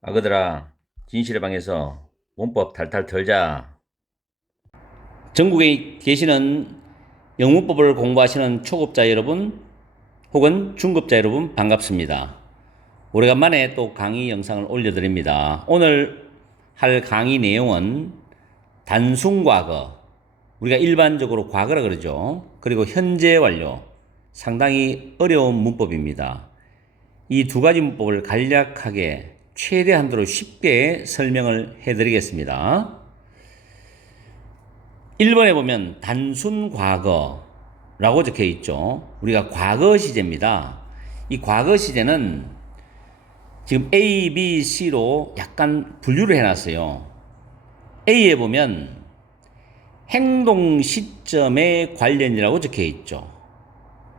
아그들아, 진실의 방에서 문법 탈탈 털자. 전국에 계시는 영문법을 공부하시는 초급자 여러분 혹은 중급자 여러분 반갑습니다. 오래간만에 또 강의 영상을 올려드립니다. 오늘 할 강의 내용은 단순과거, 우리가 일반적으로 과거라 그러죠. 그리고 현재 완료, 상당히 어려운 문법입니다. 이 두 가지 문법을 간략하게 최대한도로 쉽게 설명을 해드리겠습니다. 1번에 보면 단순 과거라고 적혀 있죠. 우리가 과거 시제입니다. 이 과거 시제는 지금 A, B, C로 약간 분류를 해놨어요. A에 보면 행동 시점의 관련이라고 적혀 있죠.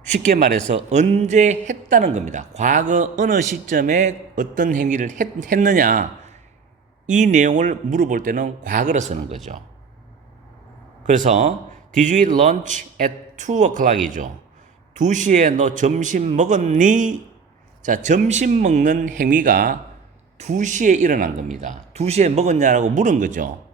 쉽게 말해서 언제 했다는 겁니다. 과거 어느 시점에 어떤 행위를 했느냐, 이 내용을 물어볼 때는 과거로 쓰는 거죠. 그래서 Did you eat lunch at 2 o'clock이죠. 2시에 너 점심 먹었니? 자, 점심 먹는 행위가 2시에 일어난 겁니다. 2시에 먹었냐라고 물은 거죠.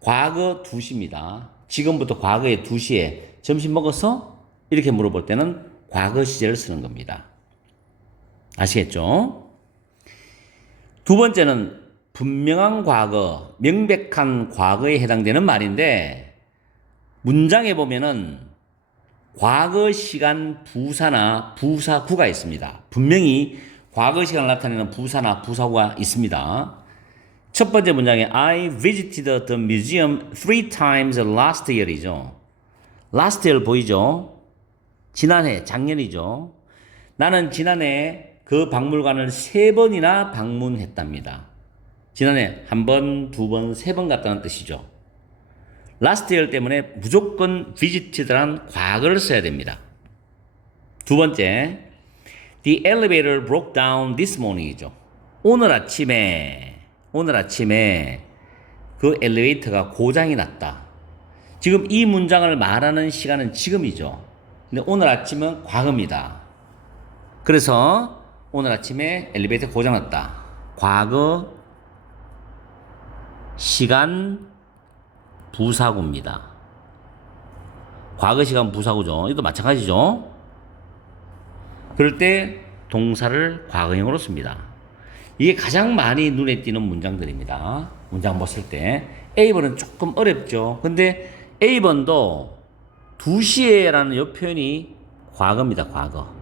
과거 2시입니다. 지금부터 과거의 2시에 점심 먹었어? 이렇게 물어볼 때는 과거 시제를 쓰는 겁니다. 아시겠죠? 두 번째는 분명한 과거, 명백한 과거에 해당되는 말인데 문장에 보면은 과거 시간 부사나 부사구가 있습니다. 분명히 과거 시간을 나타내는 부사나 부사구가 있습니다. 첫 번째 문장에 I visited the museum 3 times last year이죠. last year 보이죠? 지난해, 작년이죠. 나는 지난해 그 박물관을 3번이나 방문했답니다. 지난해 1번, 2번, 3번 갔다는 뜻이죠. last year 때문에 무조건 visited란 과거를 써야 됩니다. 두 번째, the elevator broke down this morning이죠. 오늘 아침에 그 엘리베이터가 고장이 났다. 지금 이 문장을 말하는 시간은 지금이죠. 근데 오늘 아침은 과거입니다. 그래서 오늘 아침에 엘리베이터 고장 났다. 과거 시간 부사구입니다. 과거 시간 부사구죠. 이것도 마찬가지죠. 그럴 때 동사를 과거형으로 씁니다. 이게 가장 많이 눈에 띄는 문장들입니다. 문장 봤을 때 A번은 조금 어렵죠. 근데 A번도 2시에라는 이 표현이 과거입니다. 과거.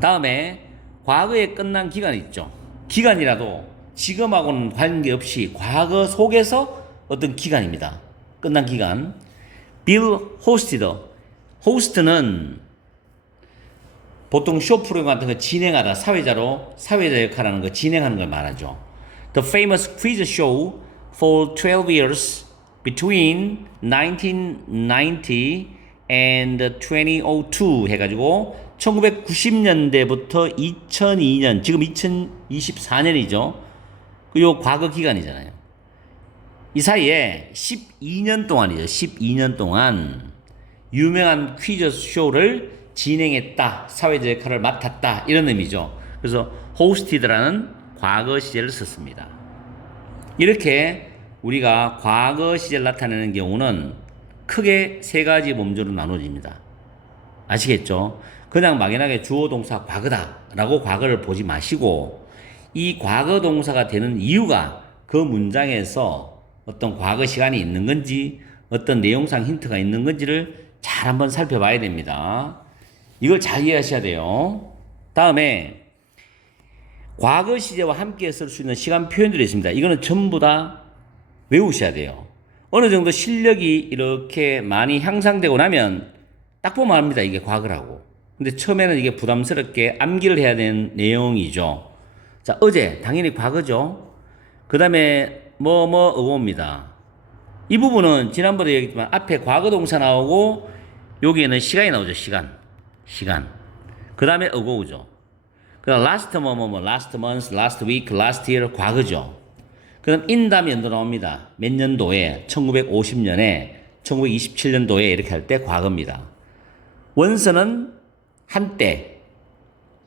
다음에 과거에 끝난 기간이 있죠. 기간이라도 지금하고는 관계없이 과거 속에서 어떤 기간입니다. 끝난 기간. Bill hosted. host는 보통 쇼 프로그램 같은 거 진행하다, 사회자 역할하는 거 진행하는 걸 말하죠. The famous quiz show for 12 years between 1990 and 2002 해가지고 1990년대부터 2002년, 지금 2024년이죠. 요 과거 기간이잖아요. 이 사이에 12년 동안이죠. 12년 동안 유명한 퀴즈 쇼를 진행했다, 사회적 역할을 맡았다, 이런 의미죠. 그래서 hosted라는 과거 시제를 썼습니다. 이렇게 우리가 과거 시제를 나타내는 경우는 크게 3가지 범주로 나눠집니다. 아시겠죠? 그냥 막연하게 주어 동사 과거다 라고 과거를 보지 마시고 이 과거 동사가 되는 이유가 그 문장에서 어떤 과거 시간이 있는 건지 어떤 내용상 힌트가 있는 건지를 잘 한번 살펴봐야 됩니다. 이걸 잘 이해하셔야 돼요. 다음에 과거 시제와 함께 쓸 수 있는 시간 표현들이 있습니다. 이거는 전부 다 외우셔야 돼요. 어느 정도 실력이 이렇게 많이 향상되고 나면 딱 보면 압니다. 이게 과거라고. 근데 처음에는 이게 부담스럽게 암기를 해야 되는 내용이죠. 자, 어제 당연히 과거죠. 그 다음에 어고입니다. 이 부분은 지난번에 얘기했지만 앞에 과거 동사 나오고 여기에는 시간이 나오죠. 시간. 그 다음에 어고우죠. 그 다음 last last month, last week, last year 과거죠. 그 다음 in 다음에 연도 나옵니다. 몇 년도에 1950년에 1927년도에 이렇게 할 때 과거입니다. 원서는 한때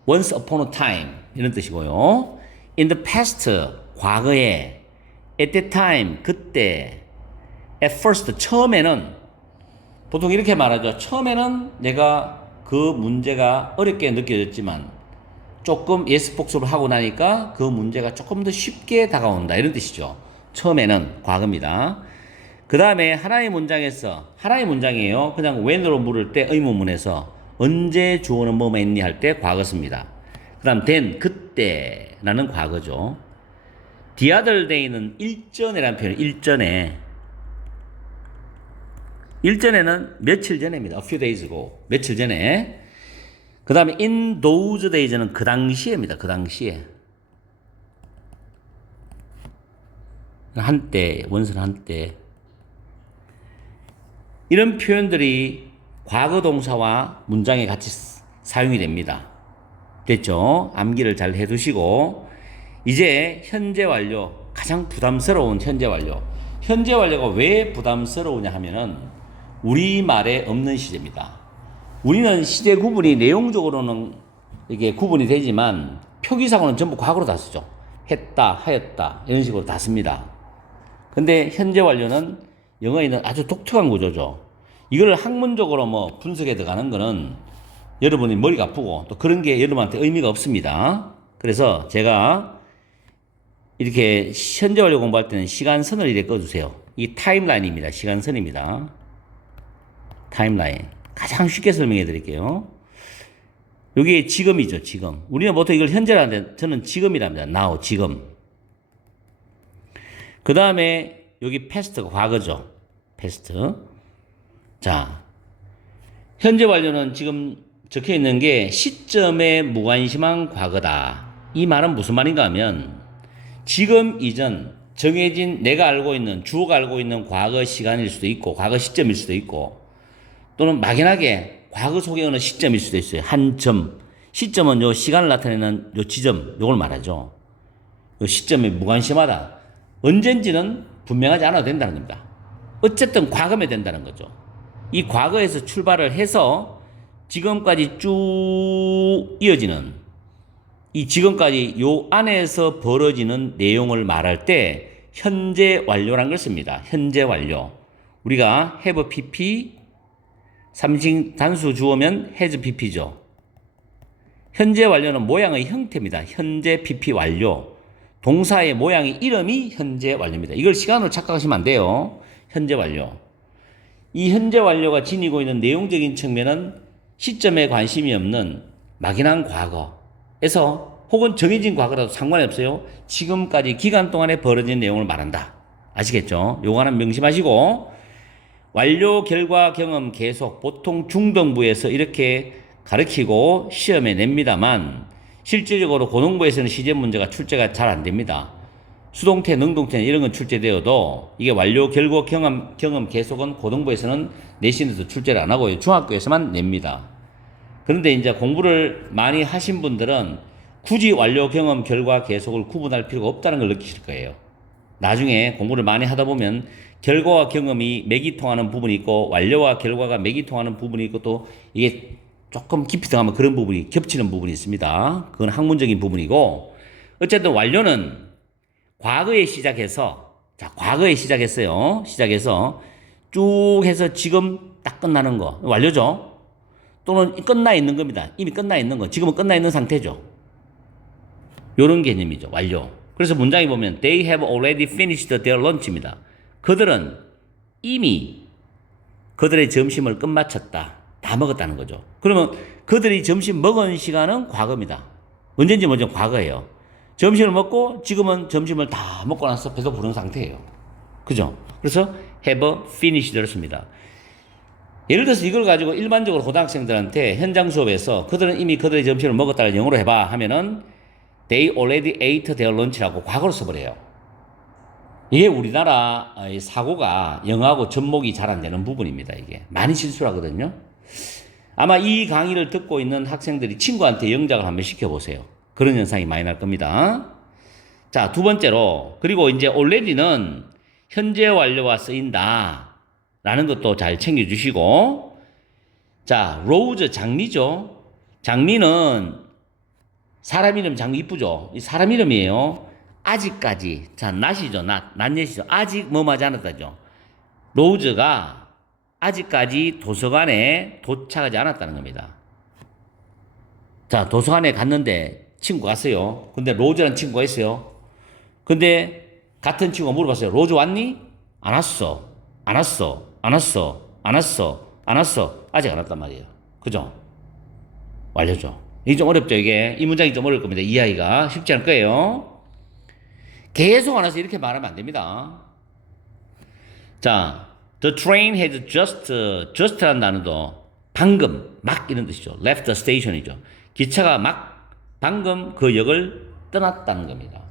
once upon a time 이런 뜻이고요. In the past, 과거에. At that time, 그때. At first, 처음에는 보통 이렇게 말하죠. 처음에는 내가 그 문제가 어렵게 느껴졌지만 조금 예스 복습을 하고 나니까 그 문제가 조금 더 쉽게 다가온다. 이런 뜻이죠. 처음에는 과거입니다. 그 다음에 하나의 문장에서, 하나의 문장이에요. 그냥 when으로 물을 때 의문문에서 언제 주어는 뭐뭐 했니 할 때 과거 씁니다. 그 다음 then, 그때라는 과거죠. The other day는 일전에라는 표현, 일전에. 일전에는 며칠 전에입니다. A few days ago. 며칠 전에. 그 다음에 in those days는 그 당시에입니다. 그 당시에. 한때, 원서는 한때. 이런 표현들이 과거 동사와 문장에 같이 사용이 됩니다. 됐죠? 암기를 잘 해두시고 이제 현재 완료, 가장 부담스러운 현재 완료. 현재 완료가 왜 부담스러우냐 하면은 우리말에 없는 시제입니다. 우리는 시제 구분이 내용적으로는 이게 구분이 되지만 표기상으로는 전부 과거로 다 쓰죠. 했다, 하였다 이런 식으로 다 씁니다. 근데 현재 완료는 영어에는 아주 독특한 구조죠. 이걸 학문적으로 뭐 분석해 들어가는 거는 여러분이 머리가 아프고 또 그런 게 여러분한테 의미가 없습니다. 그래서 제가 이렇게 현재 완료 공부할 때는 시간선을 이렇게 꺼주세요. 이 타임라인입니다. 시간선입니다. 타임라인. 가장 쉽게 설명해 드릴게요. 여기 지금이죠. 지금. 우리는 보통 이걸 현재라는데 저는 지금이랍니다. now, 지금. 그 다음에 여기 past가 과거죠. past. 자, 현재 완료는 지금 적혀 있는 게 시점에 무관심한 과거다. 이 말은 무슨 말인가 하면 지금 이전 정해진 내가 알고 있는 주어가 알고 있는 과거 시간일 수도 있고 과거 시점일 수도 있고 또는 막연하게 과거 속의 어느 시점일 수도 있어요. 한 점. 시점은 요 시간을 나타내는 요 지점, 요걸 말하죠. 요 시점에 무관심하다. 언젠지는 분명하지 않아도 된다는 겁니다. 어쨌든 과거면 된다는 거죠. 이 과거에서 출발을 해서 지금까지 쭉 이어지는 이 지금까지 요 안에서 벌어지는 내용을 말할 때 현재 완료란 걸 씁니다. 현재 완료. 우리가 have pp, 삼식 단수 주어면 has pp죠. 현재 완료는 모양의 형태입니다. 현재 pp 완료. 동사의 모양의 이름이 현재 완료입니다. 이걸 시간으로 착각하시면 안 돼요. 현재 완료. 이 현재 완료가 지니고 있는 내용적인 측면은 시점에 관심이 없는 막연한 과거에서 혹은 정해진 과거라도 상관이 없어요. 지금까지 기간 동안에 벌어진 내용을 말한다. 아시겠죠? 요거 하나 명심하시고 완료, 결과, 경험, 계속 보통 중등부에서 이렇게 가르치고 시험에 냅니다만 실질적으로 고등부에서는 시제 문제가 출제가 잘 안 됩니다. 수동태, 능동태 이런 건 출제되어도 이게 완료, 결과, 경험, 계속은 고등부에서는 내신에서 출제를 안 하고요. 중학교에서만 냅니다. 그런데 이제 공부를 많이 하신 분들은 굳이 완료, 경험, 결과, 계속을 구분할 필요가 없다는 걸 느끼실 거예요. 나중에 공부를 많이 하다 보면 결과와 경험이 맥이 통하는 부분이 있고 완료와 결과가 맥이 통하는 부분이 있고 또 이게 조금 깊이 들어가면 그런 부분이 겹치는 부분이 있습니다. 그건 학문적인 부분이고 어쨌든 완료는 과거에 시작해서 과거에 시작했어요. 시작해서 쭉 해서 지금 딱 끝나는 거 완료죠. 또는 끝나 있는 겁니다. 이미 끝나 있는 거. 지금은 끝나 있는 상태죠. 요런 개념이죠. 완료. 그래서 문장에 보면 They have already finished their lunch입니다. 그들은 이미 그들의 점심을 끝마쳤다. 다 먹었다는 거죠. 그러면 그들이 점심 먹은 시간은 과거입니다. 언젠지 먼저 과거예요. 점심을 먹고 지금은 점심을 다 먹고 나서 배도 부른 상태예요. 그죠? 그래서 have finished를 씁니다. 예를 들어서 이걸 가지고 일반적으로 고등학생들한테 현장 수업에서 그들은 이미 그들의 점심을 먹었다를 영어로 해봐 하면은 They already ate their lunch라고 과거로 써버려요. 이게 우리나라 사고가 영어하고 접목이 잘 안 되는 부분입니다. 이게 많이 실수를 하거든요. 아마 이 강의를 듣고 있는 학생들이 친구한테 영작을 한번 시켜보세요. 그런 현상이 많이 날 겁니다. 자, 두 번째로 그리고 이제 already는 현재 완료와 쓰인다 라는 것도 잘 챙겨주시고 자, rose 장미죠. 장미는 사람 이름 장 이쁘죠? 이 사람 이름이에요. 아직까지. 자, 낫이죠. 낫예시죠. 아직 뭐하지 않았다죠. 로즈가 아직까지 도서관에 도착하지 않았다는 겁니다. 자, 도서관에 갔는데 친구가 왔어요. 근데 로즈라는 친구가 있어요. 근데 같은 친구가 물어봤어요. 로즈 왔니? 안 왔어. 안 왔어. 안 왔어. 안 왔어. 안 왔어. 아직 안 왔단 말이에요. 그죠? 완료죠. 이게 좀 어렵죠, 이게. 이 문장이 좀 어려울 겁니다. 이해하기가 쉽지 않을 거예요. 계속 안 와서 이렇게 말하면 안 됩니다. 자, the train had just라는 단어도 방금, 막 이런 뜻이죠. left the station이죠. 기차가 막 방금 그 역을 떠났다는 겁니다.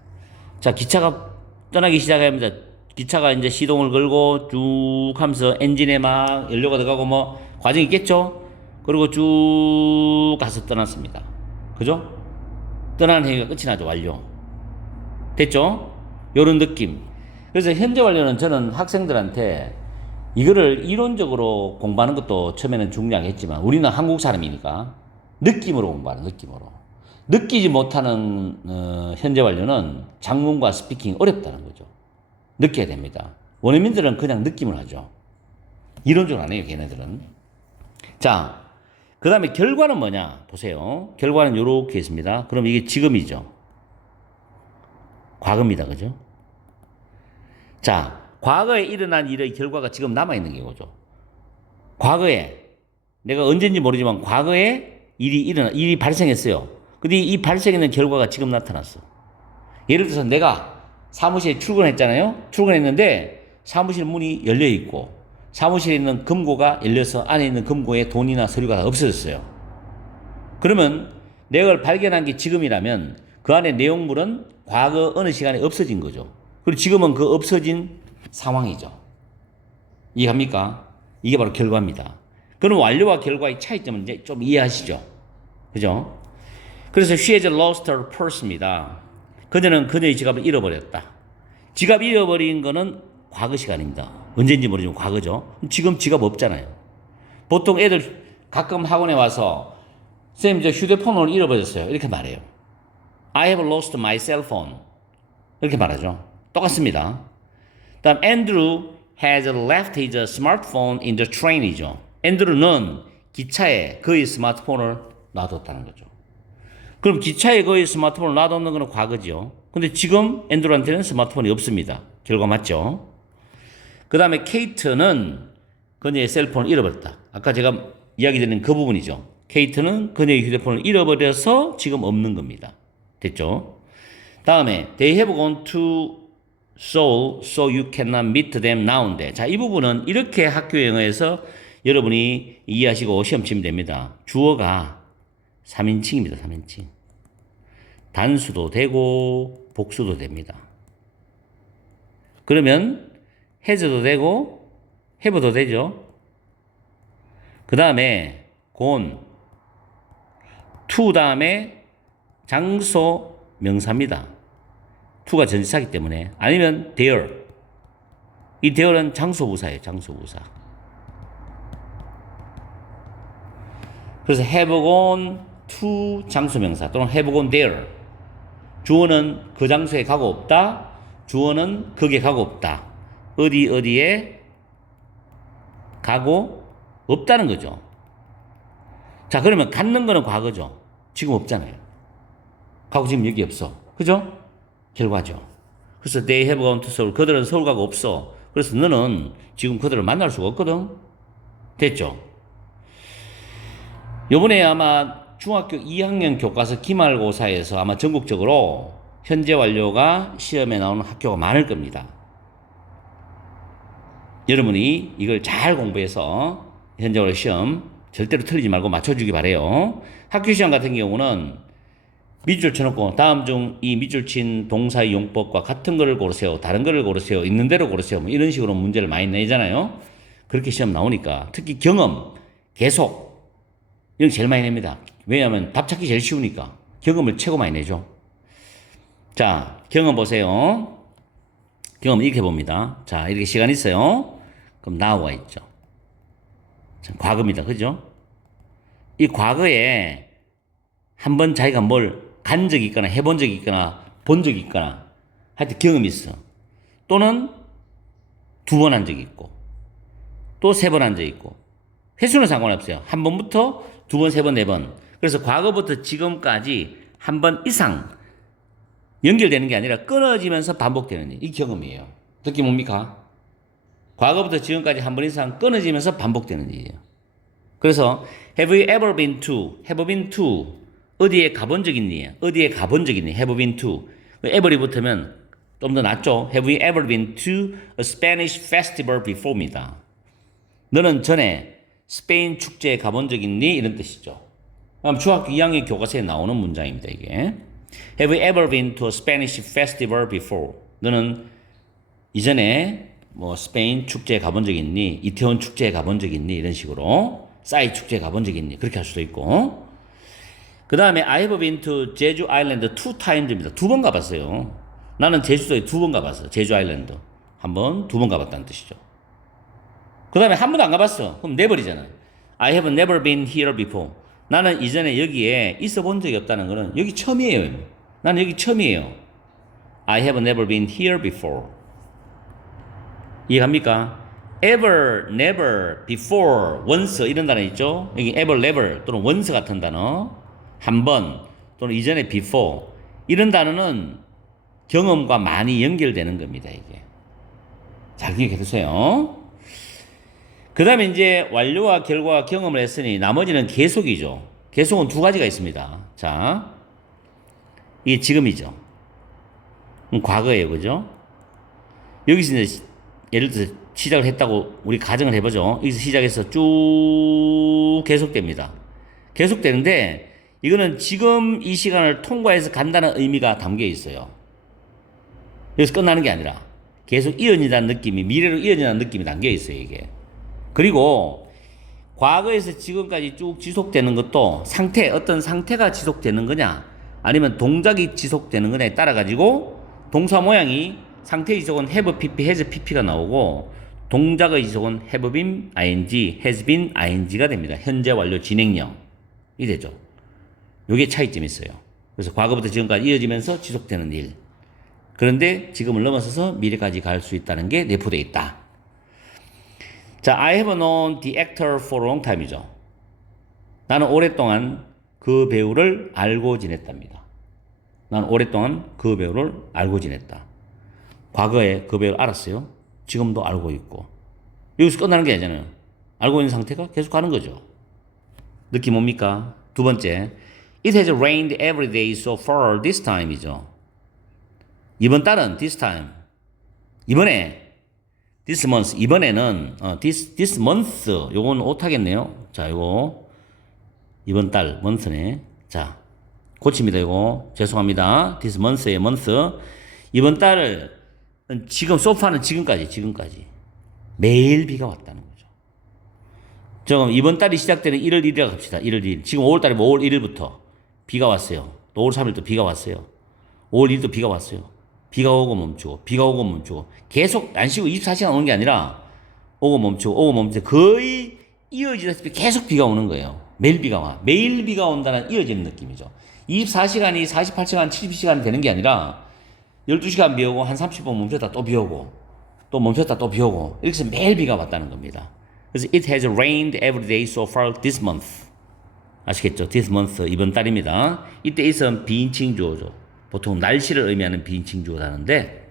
자, 기차가 떠나기 시작합니다. 기차가 이제 시동을 걸고 쭉 하면서 엔진에 막 연료가 들어가고 뭐 과정이 있겠죠? 그리고 쭉 가서 떠났습니다. 그죠? 떠나는 행위가 끝이 나죠. 완료. 됐죠? 요런 느낌. 그래서 현재 완료는 저는 학생들한테 이거를 이론적으로 공부하는 것도 처음에는 중요하겠지만 우리는 한국 사람이니까 느낌으로 공부하는 느낌으로. 느끼지 못하는 현재 완료는 작문과 스피킹 어렵다는 거죠. 느껴야 됩니다. 원어민들은 그냥 느낌을 하죠. 이론적으로 안 해요, 걔네들은. 자, 그 다음에 결과는 뭐냐? 보세요. 결과는 요렇게 있습니다. 그럼 이게 지금이죠. 과거입니다. 그죠? 자, 과거에 일어난 일의 결과가 지금 남아있는 경우죠. 과거에, 내가 언제인지 모르지만 과거에 일이 발생했어요. 근데 이 발생했는 결과가 지금 나타났어. 예를 들어서 내가 사무실에 출근했잖아요. 출근했는데 사무실 문이 열려 있고 사무실에 있는 금고가 열려서 안에 있는 금고에 돈이나 서류가 다 없어졌어요. 그러면 내가 그걸 발견한 게 지금이라면 그 안에 내용물은 과거 어느 시간에 없어진 거죠. 그리고 지금은 그 없어진 상황이죠. 이해합니까? 이게 바로 결과입니다. 그럼 완료와 결과의 차이점은 이제 좀 이해하시죠? 그죠? 그래서 she has lost her purse입니다. 그녀는 그녀의 지갑을 잃어버렸다. 지갑 잃어버린 거는 과거 시간입니다. 언제인지 모르지만 과거죠. 지금 지갑 없잖아요. 보통 애들 가끔 학원에 와서 쌤, 저 휴대폰을 잃어버렸어요. 이렇게 말해요. I have lost my cell phone. 이렇게 말하죠. 똑같습니다. 다음 Andrew has left his smartphone in the train이죠. 앤드루는 기차에 그의 스마트폰을 놔뒀다는 거죠. 그럼 기차에 그의 스마트폰을 놔뒀는 것은 과거죠. 근데 지금 앤드루한테는 스마트폰이 없습니다. 결과 맞죠? 그 다음에 케이트는 그녀의 셀폰을 잃어버렸다. 아까 제가 이야기 드린 그 부분이죠. 케이트는 그녀의 휴대폰을 잃어버려서 지금 없는 겁니다. 됐죠? 다음에 they have gone to Seoul so you cannot meet them now인데 자, 이 부분은 이렇게 학교 영어에서 여러분이 이해하시고 시험 치면 됩니다. 주어가 3인칭입니다. 3인칭. 단수도 되고 복수도 됩니다. 그러면 has도 되고 have도 되죠. 그 다음에 gone, to 다음에 장소 명사입니다. to가 전치사이기 때문에 아니면 there. 이 there는 장소부사예요. 장소부사. 그래서 have gone to 장소명사 또는 have gone there. 주어는 그 장소에 가고 없다. 주어는 거기에 가고 없다. 어디에 가고 없다는 거죠. 자, 그러면 갖는 거는 과거죠. 지금 없잖아요. 가고 지금 여기 없어. 그죠? 결과죠. 그래서 they have gone to Seoul. 그들은 서울 가고 없어. 그래서 너는 지금 그들을 만날 수가 없거든. 됐죠? 요번에 아마 중학교 2학년 교과서 기말고사에서 아마 전국적으로 현재 완료가 시험에 나오는 학교가 많을 겁니다. 여러분이 이걸 잘 공부해서 현재 완료 시험 절대로 틀리지 말고 맞춰주기 바래요. 학교 시험 같은 경우는 밑줄 쳐놓고 다음 중 이 밑줄 친 동사의 용법과 같은 거를 고르세요. 다른 거를 고르세요. 있는 대로 고르세요. 뭐 이런 식으로 문제를 많이 내잖아요. 그렇게 시험 나오니까 특히 경험, 계속 이런 거 제일 많이 냅니다. 왜냐하면 답 찾기 제일 쉬우니까 경험을 최고 많이 내죠. 자, 경험 보세요. 경험 이렇게 봅니다. 자, 이렇게 시간 있어요. 그럼 now가 있죠. 자, 과거입니다. 그죠? 이 과거에 한번 자기가 뭘 간 적이 있거나 해본 적이 있거나 본 적이 있거나 하여튼 경험이 있어. 또는 2번 한 적이 있고 또 3번 한 적이 있고 횟수는 상관없어요. 한 번부터 2번, 3번, 4번. 그래서 과거부터 지금까지 한 번 이상 연결되는 게 아니라 끊어지면서 반복되는 일. 이 경험이에요. 느낌 뭡니까? 과거부터 지금까지 한 번 이상 끊어지면서 반복되는 일이에요. 그래서 have you ever been to? have been to 어디에 가본 적 있니? 어디에 가본 적 있니? have been to ever이 붙으면 좀 더 낫죠. have you ever been to a Spanish festival before입니다. 너는 전에 스페인 축제에 가본 적 있니? 이런 뜻이죠. 그럼 중학교 2학년 교과서에 나오는 문장입니다. 이게 have you ever been to a Spanish festival before? 너는 이전에 뭐 스페인 축제에 가본 적 있니? 이태원 축제에 가본 적 있니? 이런 식으로 싸이 축제에 가본 적 있니? 그렇게 할 수도 있고 그 다음에 I have been to 제주 아일랜드 2times입니다. 2번 가봤어요. 나는 제주도에 2번 가봤어. 제주 아일랜드 한 번, 2번 가봤다는 뜻이죠. 그 다음에 한 번도 안 가봤어. 그럼 내버리잖아. I have never been here before. 나는 이전에 여기에 있어 본 적이 없다는 거는 여기 처음이에요. 나는 여기 처음이에요. I have never been here before. 이해갑니까? ever, never, before, once 이런 단어 있죠? 여기 ever, never 또는 once 같은 단어 한 번 또는 이전에 before 이런 단어는 경험과 많이 연결되는 겁니다. 이게 잘 기억해 두세요. 그 다음에 이제 완료와 결과와 경험을 했으니 나머지는 계속이죠. 계속은 2가지가 있습니다. 자, 이게 지금이죠. 과거예요. 그죠? 여기서 이제 예를 들어서 시작을 했다고 우리 가정을 해보죠. 여기서 시작해서 쭉 계속됩니다. 계속되는데 이거는 지금 이 시간을 통과해서 간다는 의미가 담겨 있어요. 여기서 끝나는 게 아니라 계속 이어진다는 느낌이 미래로 이어진다는 느낌이 담겨 있어요. 이게. 그리고 과거에서 지금까지 쭉 지속되는 것도 상태, 어떤 상태가 지속되는 거냐 아니면 동작이 지속되는 거냐에 따라 가지고 동사 모양이 상태 지속은 have pp, has pp가 나오고 동작의 지속은 have been ing, has been ing가 됩니다. 현재 완료 진행형이 되죠. 요게 차이점이 있어요. 그래서 과거부터 지금까지 이어지면서 지속되는 일. 그런데 지금을 넘어서서 미래까지 갈 수 있다는 게 내포되어 있다. 자, I have known the actor for a long time이죠. 나는 오랫동안 그 배우를 알고 지냈답니다. 나는 오랫동안 그 배우를 알고 지냈다. 과거에 그 배우를 알았어요. 지금도 알고 있고. 여기서 끝나는 게 아니잖아요. 알고 있는 상태가 계속 가는 거죠. 느낌 뭡니까? 2번째. It has rained every day so far this time이죠. 이번 달은 this time. 이번에 this month. 이번에는 this month. 요건 오타겠네요. 자, 요거 이번 달 month네. 자, 고칩니다. 요거 죄송합니다. this month의 month. 이번 달을 지금 소파는 지금까지 매일 비가 왔다는 거죠. 지금 이번 달이 시작되는 1월 1일이라고 합시다. 1월 1일. 지금 5월 달이면 5월 1일부터 비가 왔어요. 또 5월 3일도 비가 왔어요. 5월 1일도 비가 왔어요. 비가 오고 멈추고 비가 오고 멈추고 계속 안 쉬고 24시간 오는 게 아니라 오고 멈추고 거의 이어지다시피 계속 비가 오는 거예요. 매일 비가 와. 매일 비가 온다는 이어지는 느낌이죠. 24시간이 48시간, 72시간 되는 게 아니라 12시간 비 오고 한 30분 멈췄다 또 비 오고 또 멈췄다 또 비 오고 이렇게 해서 매일 비가 왔다는 겁니다. 그래서 it has rained every day so far this month. 아시겠죠? this month 이번 달입니다. 이때 있은 비인칭 주어죠. 보통 날씨를 의미하는 비인칭 주어 단어인데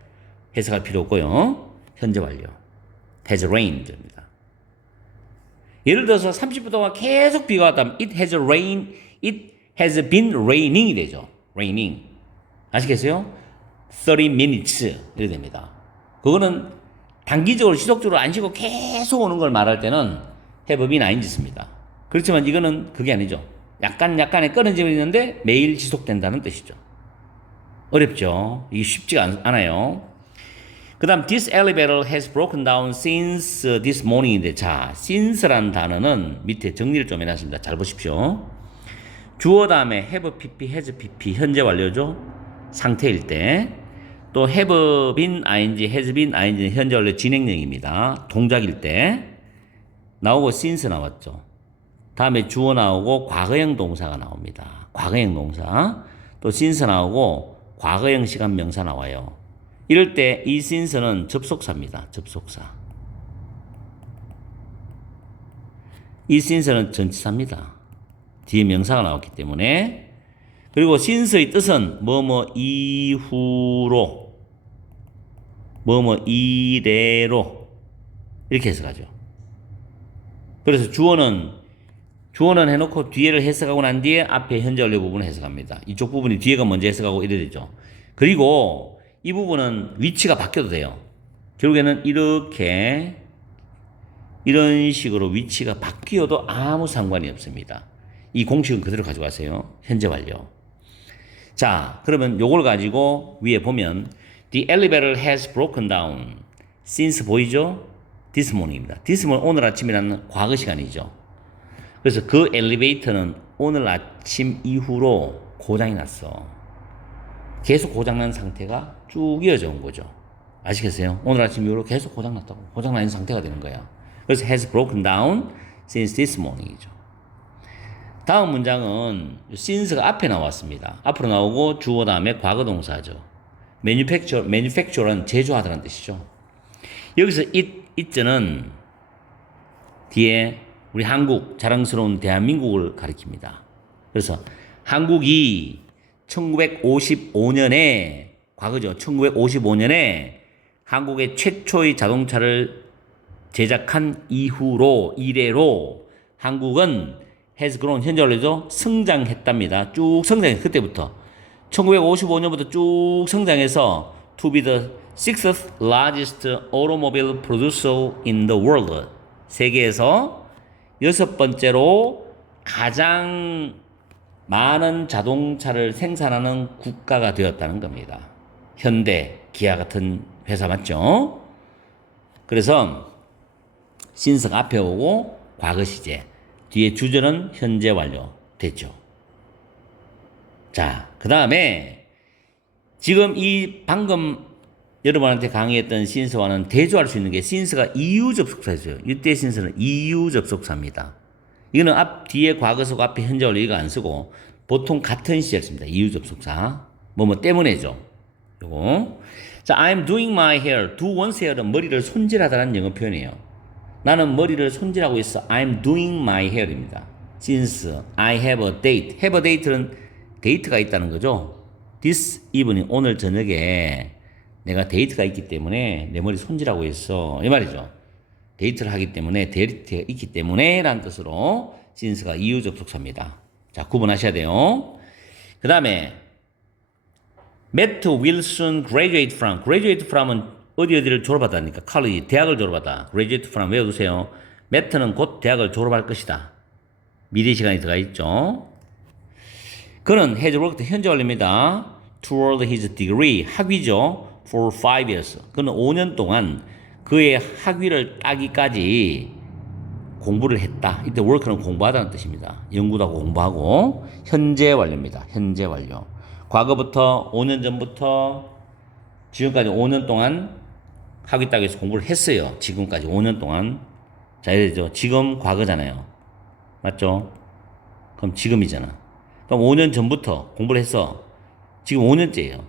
해석할 필요 없고요. 현재 완료. has rained입니다. 예를 들어서 30분 동안 계속 비가 왔다면 it has been raining이 되죠. raining. 아시겠어요? 30 minutes 이렇게 됩니다. 그거는 단기적으로 지속적으로 안 쉬고 계속 오는 걸 말할 때는 have been ing 씁니다. 그렇지만 이거는 그게 아니죠. 약간의 끊어짐이 있는데 매일 지속된다는 뜻이죠. 어렵죠. 이게 쉽지가 않아요. 그 다음 this elevator has broken down since this morning인데 자, since라는 단어는 밑에 정리를 좀 해놨습니다. 잘 보십시오. 주어 다음에 have pp, has pp 현재 완료죠. 상태일 때 또 have been ing, has been ing는 현재 완료 진행형입니다. 동작일 때 나오고 since 나왔죠. 다음에 주어 나오고 과거형 동사가 나옵니다. 과거형 동사. 또 since 나오고 과거형 시간 명사 나와요. 이럴 때 이 since는 접속사입니다. 접속사. 이 since는 전치사입니다. 뒤에 명사가 나왔기 때문에. 그리고 since의 뜻은 뭐뭐 이후로, 뭐뭐 이래로 이렇게 해석하죠. 그래서 주어는 해놓고 뒤에를 해석하고 난 뒤에 앞에 현재 완료 부분을 해석합니다. 이쪽 부분이 뒤에가 먼저 해석하고 이래 되죠. 그리고 이 부분은 위치가 바뀌어도 돼요. 결국에는 이렇게 이런 식으로 위치가 바뀌어도 아무 상관이 없습니다. 이 공식은 그대로 가져가세요. 현재 완료. 자, 그러면 요걸 가지고 위에 보면 The elevator has broken down since 보이죠? This morning입니다. This morning, 오늘 아침이라는 과거 시간이죠. 그래서 그 엘리베이터는 오늘 아침 이후로 고장이 났어. 계속 고장난 상태가 쭉 이어져 온 거죠. 아시겠어요? 오늘 아침 이후로 계속 고장났다고. 고장난 상태가 되는 거야. 그래서 has broken down since this morning이죠. 다음 문장은 since가 앞에 나왔습니다. 앞으로 나오고 주어 다음에 과거 동사죠. manufacture는 제조하다는 뜻이죠. 여기서 it는 뒤에 우리 한국, 자랑스러운 대한민국을 가리킵니다. 그래서 한국이 1955년에, 과거죠. 1955년에 한국의 최초의 자동차를 제작한 이래로 한국은 has grown, 현재 원래죠. 성장했답니다. 쭉 성장해, 그때부터. 1955년부터 쭉 성장해서 to be the sixth largest automobile producer in the world. 세계에서 여섯 번째로 가장 많은 자동차를 생산하는 국가가 되었다는 겁니다. 현대, 기아 같은 회사 맞죠? 그래서 since가 앞에 오고 과거 시제, 뒤에 주절은 현재 완료 됐죠. 자, 그 다음에 지금 이 방금 여러분한테 강의했던 since와는 대조할 수 있는 게 since가 이유 접속사였어요. 이때 since는 이유 접속사입니다. 이거는 뒤에 과거속 앞에 현재 완료 이거 안 쓰고 보통 같은 시제를 씁니다. 이유 접속사. 뭐뭐 때문에죠. 요거. 자, I'm doing my hair. do one's hair은 머리를 손질하다라는 영어 표현이에요. 나는 머리를 손질하고 있어. I'm doing my hair입니다. Since I have a date. have a date는 데이트가 있다는 거죠. This evening, 오늘 저녁에 내가 데이트가 있기 때문에 내 머리 손질하고 있어. 이 말이죠. 데이트를 하기 때문에, 데이트가 있기 때문에 라는 뜻으로 since가 이유 접속사입니다. 자, 구분하셔야 돼요. 그 다음에 Matt will soon graduate from. graduate from은 어디를 졸업하다니까. college, 대학을 졸업하다. graduate from 외워두세요. Matt는 곧 대학을 졸업할 것이다. 미래 시간이 들어가 있죠. 그는 has worked, 현재 완료입니다. toward his degree, 학위죠. for 5 years. 그는 5년 동안 그의 학위를 따기까지 공부를 했다. 이때 work는 공부하다는 뜻입니다. 연구도 하고 공부하고. 현재 완료입니다. 현재 완료. 과거부터 5년 전부터 지금까지 5년 동안 학위 따기 위해서 공부를 했어요. 지금까지 5년 동안. 자, 이래죠. 지금 과거잖아요. 맞죠? 그럼 지금이잖아. 그럼 5년 전부터 공부를 해서 지금 5년째예요.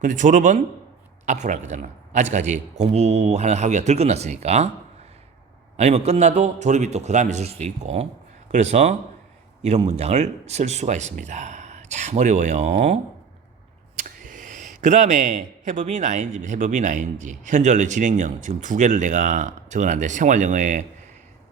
근데 졸업은 앞으로 할 거잖아. 아직까지 공부하는 학위가 덜 끝났으니까. 아니면 끝나도 졸업이 또 그 다음에 있을 수도 있고. 그래서 이런 문장을 쓸 수가 있습니다. 참 어려워요. 그 다음에 have been ing입니다. have been ing. 현재 완료 진행형. 지금 두 개를 내가 적어놨는데 생활영어에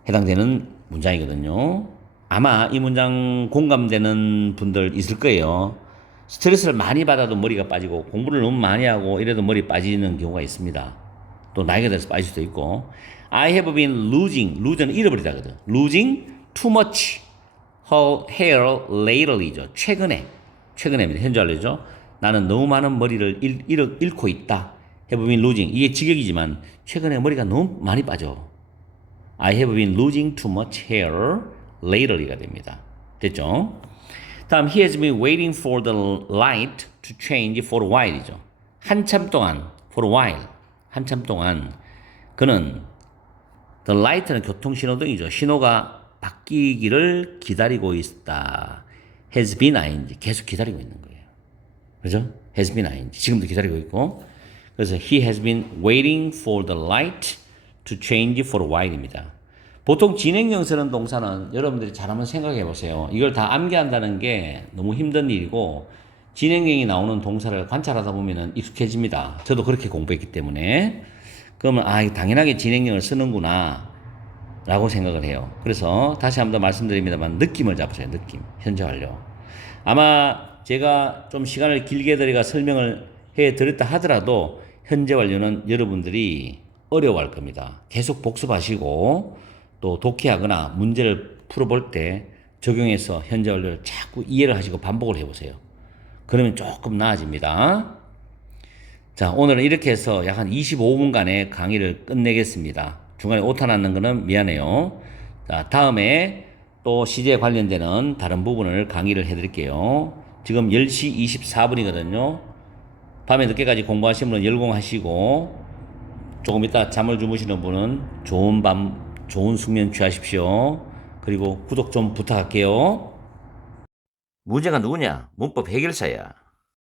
해당되는 문장이거든요. 아마 이 문장 공감되는 분들 있을 거예요. 스트레스를 많이 받아도 머리가 빠지고 공부를 너무 많이 하고 이래도 머리 빠지는 경우가 있습니다. 또 나이가 들어서 빠질 수도 있고. I have been losing. lose는 잃어버리다거든. losing too much hair lately죠. 최근에입니다. 현재 완료죠. 나는 너무 많은 머리를 잃고 있다. have been losing. 이게 직역이지만 최근에 머리가 너무 많이 빠져. I have been losing too much hair lately가 됩니다. 됐죠? 다음 he has been waiting for the light to change for a while이죠. 한참 동안 for a while 한참 동안 그는 the light는 교통신호등이죠. 신호가 바뀌기를 기다리고 있다. has been ing 계속 기다리고 있는 거예요. 그죠? has been ing. 지금도 기다리고 있고. 그래서 he has been waiting for the light to change for a while입니다. 보통 진행형 쓰는 동사는 여러분들이 잘 한번 생각해 보세요. 이걸 다 암기한다는 게 너무 힘든 일이고 진행형이 나오는 동사를 관찰하다 보면 익숙해집니다. 저도 그렇게 공부했기 때문에. 그러면 당연하게 진행형을 쓰는구나 라고 생각을 해요. 그래서 다시 한번 더 말씀드립니다만 느낌을 잡으세요. 느낌. 현재 완료. 아마 제가 좀 시간을 길게 들여가 설명을 해 드렸다 하더라도 현재 완료는 여러분들이 어려워할 겁니다. 계속 복습하시고 또 독해하거나 문제를 풀어볼 때 적용해서 현재 완료를 자꾸 이해를 하시고 반복을 해보세요. 그러면 조금 나아집니다. 자, 오늘은 이렇게 해서 약 한 25분간의 강의를 끝내겠습니다. 중간에 오타 났는 거는 미안해요. 자, 다음에 또 시제에 관련되는 다른 부분을 강의를 해드릴게요. 지금 10시 24분이거든요. 밤에 늦게까지 공부하시는 분은 열공하시고 조금 이따 잠을 주무시는 분은 좋은 밤, 좋은 숙면 취하십시오. 그리고 구독 좀 부탁할게요. 문제가 누구냐? 문법 해결사야.